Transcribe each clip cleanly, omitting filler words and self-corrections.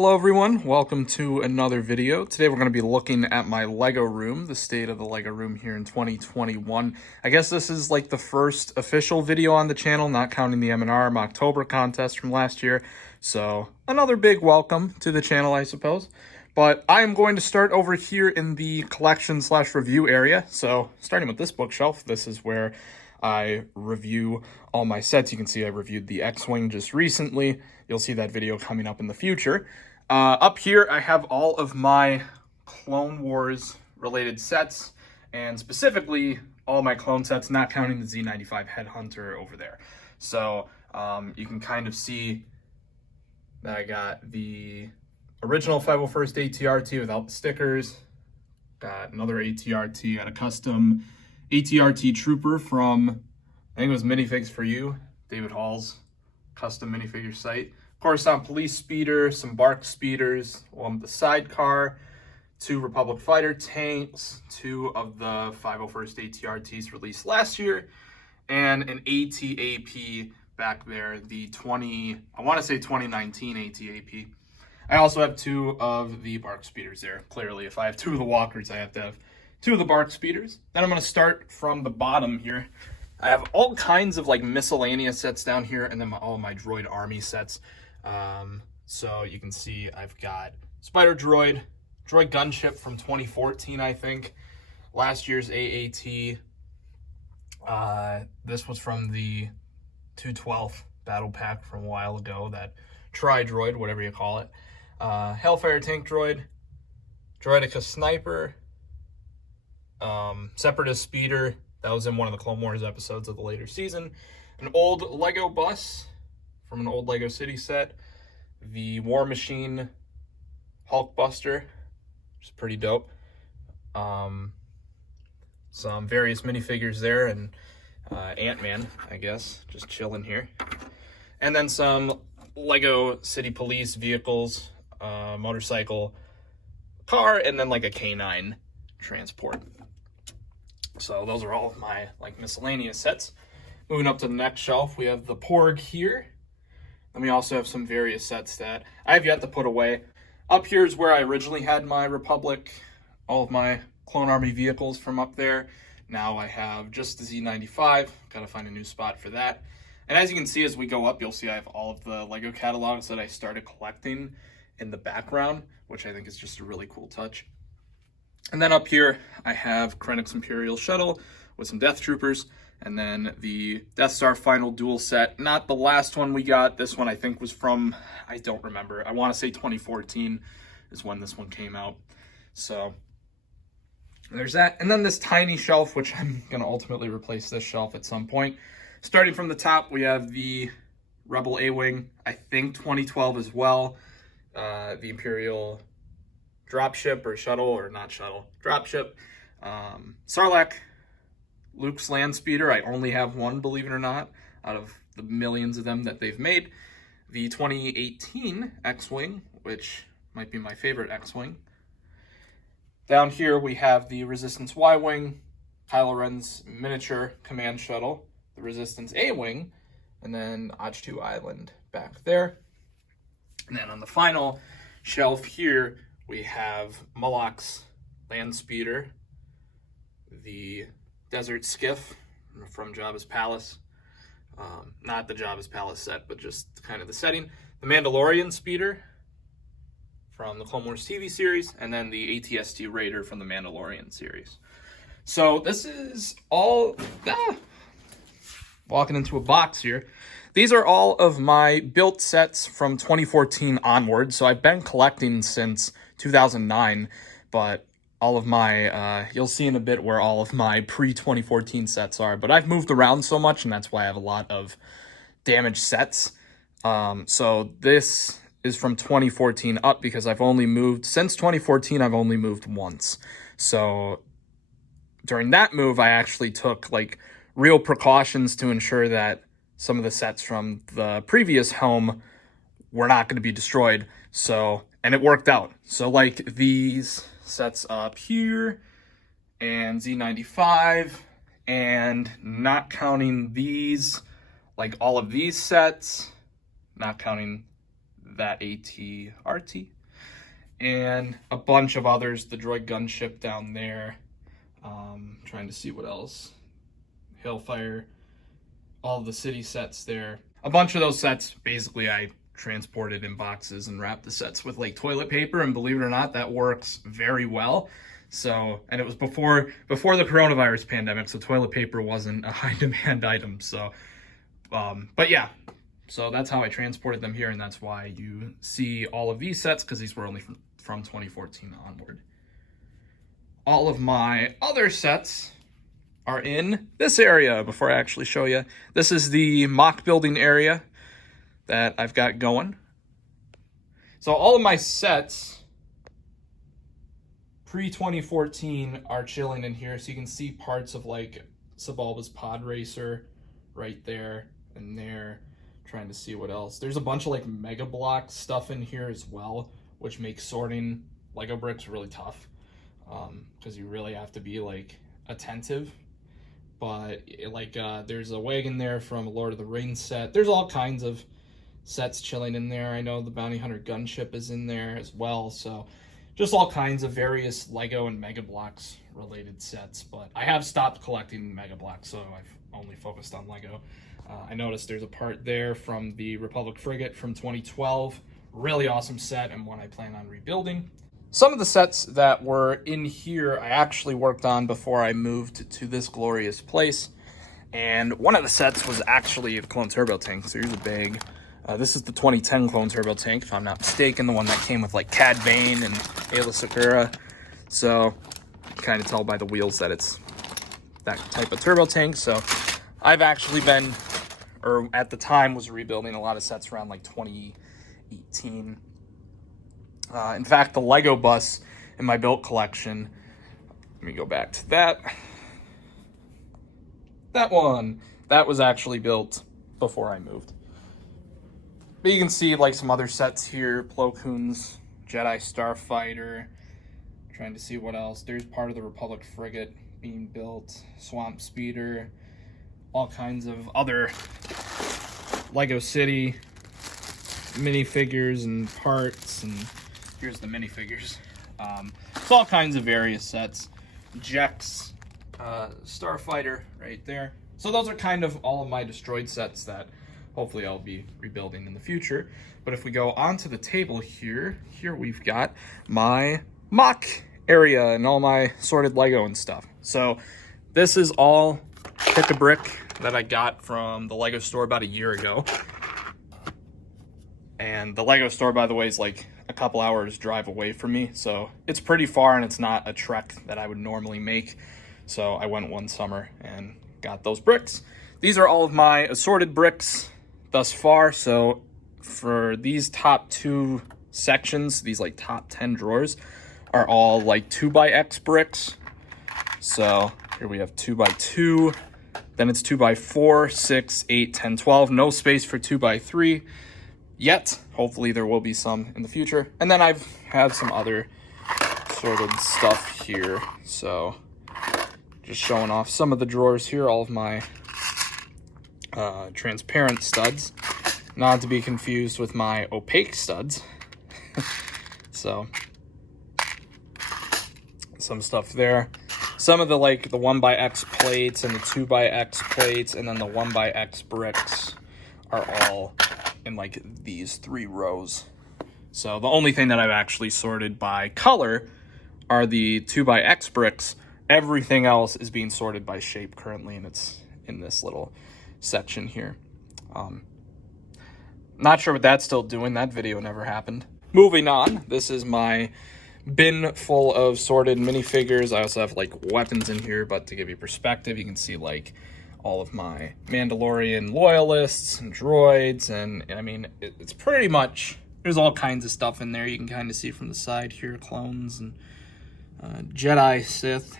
Hello everyone, welcome to another video. Today we're going to be looking at my Lego room, the state of the Lego room here in 2021. I guess this is like the first official video on the channel, not counting the M&R October contest from last year. So another big welcome to the channel, I suppose. But I am going to start over here in the collection / review area. So starting with this bookshelf, this is where I review all my sets. You can see I reviewed the X-Wing just recently. You'll see that video coming up in the future. Up here, I have all of my Clone Wars related sets, and specifically all my clone sets, not counting the Z95 Headhunter over there. So you can kind of see that I got the original 501st ATRT without the stickers, got another ATRT, got a custom ATRT Trooper from, I think it was Minifigs for You, David Hall's custom minifigure site. Coruscant Police Speeder, some BARC speeders, one with the sidecar, 2 Republic Fighter tanks, 2 of the 501st ATRTs released last year, and an ATAP back there, the I want to say 2019 ATAP. I also have 2 of the BARC speeders there. Clearly, if I have 2 of the walkers, I have to have 2 of the BARC speeders. Then I'm going to start from the bottom here. I have all kinds of like miscellaneous sets down here, and then all of my droid army sets. So you can see I've got Spider Droid, Droid Gunship from 2014, I think. Last year's AAT. This was from the 212 battle pack from a while ago, that Tri-Droid, whatever you call it. Hellfire Tank Droid, Droideka Sniper, Separatist Speeder, that was in one of the Clone Wars episodes of the later season. An old Lego bus from an old Lego City set. The War Machine Hulkbuster, which is pretty dope. Some various minifigures there, and Ant-Man, I guess, just chilling here. And then some Lego City Police vehicles, motorcycle, car, and then like a K9 transport. So those are all of my like miscellaneous sets. Moving up to the next shelf, we have the Porg here. And we also have some various sets that I have yet to put away. Up here is where I originally had my Republic, all of my Clone Army vehicles from up there. Now I have just the Z95. Gotta find a new spot for that. And as you can see, as we go up, you'll see I have all of the Lego catalogs that I started collecting in the background, which I think is just a really cool touch. And then up here, I have Krennic's Imperial Shuttle with some Death Troopers, and then the Death Star Final Duel set. Not the last one we got. This one I think was from, I don't remember. I want to say 2014 is when this one came out. So there's that. And then this tiny shelf, which I'm going to ultimately replace this shelf at some point. Starting from the top, we have the Rebel A-Wing, I think 2012 as well. The Imperial dropship or shuttle, or not shuttle, dropship. Sarlacc, Luke's land speeder. I only have one, believe it or not, out of the millions of them that they've made. The 2018 X-Wing, which might be my favorite X-Wing. Down here we have the Resistance Y-Wing, Kylo Ren's miniature command shuttle, the Resistance A-Wing, and then Ahch-To Island back there. And then on the final shelf here, we have Malak's land speeder, the Desert Skiff from Jabba's Palace. Not the Jabba's Palace set, but just kind of the setting. The Mandalorian speeder from the Clone Wars TV series, and then the ATST Raider from the Mandalorian series. So this is all, walking into a box here. These are all of my built sets from 2014 onward. So I've been collecting since 2009, but all of my, you'll see in a bit where all of my pre-2014 sets are, but I've moved around so much, and that's why I have a lot of damaged sets. So this is from 2014 up, because I've only moved, since 2014, I've only moved once. So during that move, I actually took like real precautions to ensure that some of the sets from the previous home were not going to be destroyed. So, and it worked out. So like these sets up here, and Z95, and not counting these, like all of these sets, not counting that AT-RT. And a bunch of others, the droid gunship down there. Trying to see what else. Hailfire, all the city sets there. A bunch of those sets, basically, I transported in boxes and wrapped the sets with like toilet paper, and believe it or not, that works very well. So, and it was before the coronavirus pandemic, so toilet paper wasn't a high demand item. So, but yeah, so that's how I transported them here, and that's why you see all of these sets, because these were only from 2014 onward. All of my other sets are in this area. Before I actually show you, this is the mock building area that I've got going. So all of my sets pre-2014 are chilling in here. So you can see parts of like Sebulba's Pod Racer right there and there. Trying to see what else. There's a bunch of like Mega Block stuff in here as well, which makes sorting Lego bricks really tough, because you really have to be like attentive. But like there's a wagon there from a Lord of the Rings set. There's all kinds of sets chilling in there. I know the Bounty Hunter gunship is in there as well. So just all kinds of various Lego and Mega Bloks related sets. But I have stopped collecting Mega Bloks, so I've only focused on Lego. I noticed there's a part there from the Republic Frigate from 2012. Really awesome set, and one I plan on rebuilding. Some of the sets that were in here I actually worked on before I moved to this glorious place. And one of the sets was actually the Clone Turbo Tank. So here's a big, this is the 2010 Clone Turbo Tank, if I'm not mistaken, the one that came with like Cad Bane and Aayla Secura. So you can kind of tell by the wheels that it's that type of turbo tank. So I've actually been, or at the time was rebuilding a lot of sets around like 2018. In fact, the Lego bus in my built collection, let me go back to that. That one, that was actually built before I moved. But you can see like some other sets here, Plo Koon's Jedi Starfighter. Trying to see what else. There's part of the Republic Frigate being built, Swamp Speeder, all kinds of other Lego City minifigures and parts, and here's the minifigures. So all kinds of various sets. Jex, Starfighter right there. So those are kind of all of my destroyed sets that hopefully I'll be rebuilding in the future. But if we go onto the table here we've got my mock area and all my sorted Lego and stuff. So this is all Pick-a-Brick that I got from the Lego store about a year ago. And the Lego store, by the way, is like a couple hours drive away from me. So it's pretty far, and it's not a trek that I would normally make. So I went one summer and got those bricks. These are all of my assorted bricks thus far. So for these top 2 sections, these like top 10 drawers are all like 2x bricks. So here we have 2x2, then it's 2x4, 6, 8, 10, 12. No space for 2x3 yet. Hopefully there will be some in the future. And then I've had some other sorted stuff here. So just showing off some of the drawers here, all of my transparent studs, not to be confused with my opaque studs. So some stuff there. Some of the like the 1x plates and the 2x plates and then the 1x bricks are all in like these 3 rows. So the only thing that I've actually sorted by color are the 2x bricks. Everything else is being sorted by shape currently, and it's in this little section here. Not sure what that's still doing. That video never happened. Moving on, this is my bin full of sorted minifigures. I also have like weapons in here, but to give you perspective, you can see like all of my Mandalorian loyalists and droids, and I mean it's pretty much, there's all kinds of stuff in there. You can kind of see from the side here, clones and Jedi, Sith,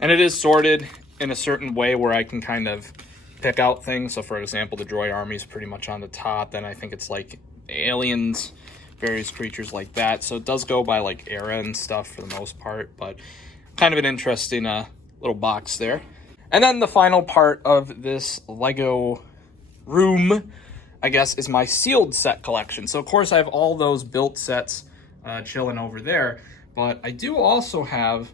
and it is sorted in a certain way where I can kind of pick out things. So for example, the droid army is pretty much on the top, then I think it's like aliens, various creatures like that. So it does go by like era and stuff for the most part, but kind of an interesting little box there. And then the final part of this Lego room I guess, is my sealed set collection. So of course I have all those built sets chilling over there, but I do also have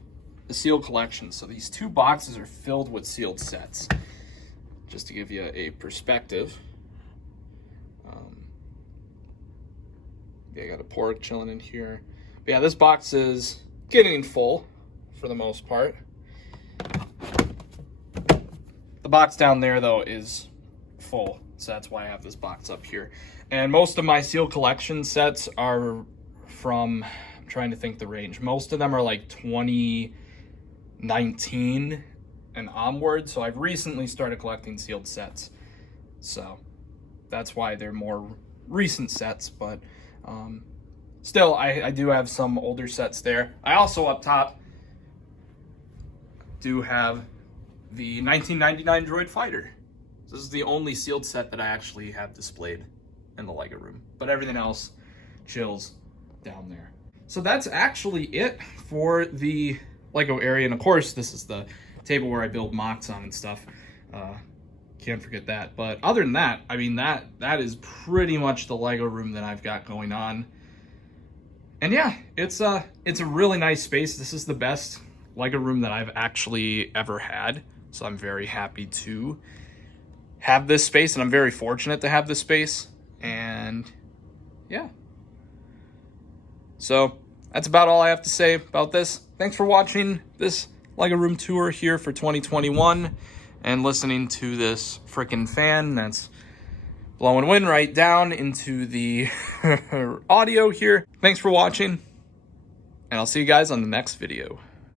the sealed collection. So these 2 boxes are filled with sealed sets. Just to give you a perspective. Yeah, I got a pork chilling in here. But yeah, this box is getting full for the most part. The box down there, though, is full. So that's why I have this box up here. And most of my sealed collection sets are from, I'm trying to think the range. Most of them are like 2019 and onward. So I've recently started collecting sealed sets. So that's why they're more recent sets. But still, I do have some older sets there. I also, up top, do have the 1999 Droid Fighter. This is the only sealed set that I actually have displayed in the LEGO room, but everything else chills down there. So that's actually it for the LEGO area. And of course, this is the table where I build MOCs on and stuff. Can't forget that. But other than that, I mean, that is pretty much the LEGO room that I've got going on. And yeah, it's a really nice space. This is the best LEGO room that I've actually ever had. So I'm very happy to have this space, and I'm very fortunate to have this space. And yeah. So that's about all I have to say about this. Thanks for watching this LEGO room tour here for 2021 and listening to this freaking fan that's blowing wind right down into the audio here. Thanks for watching, and I'll see you guys on the next video.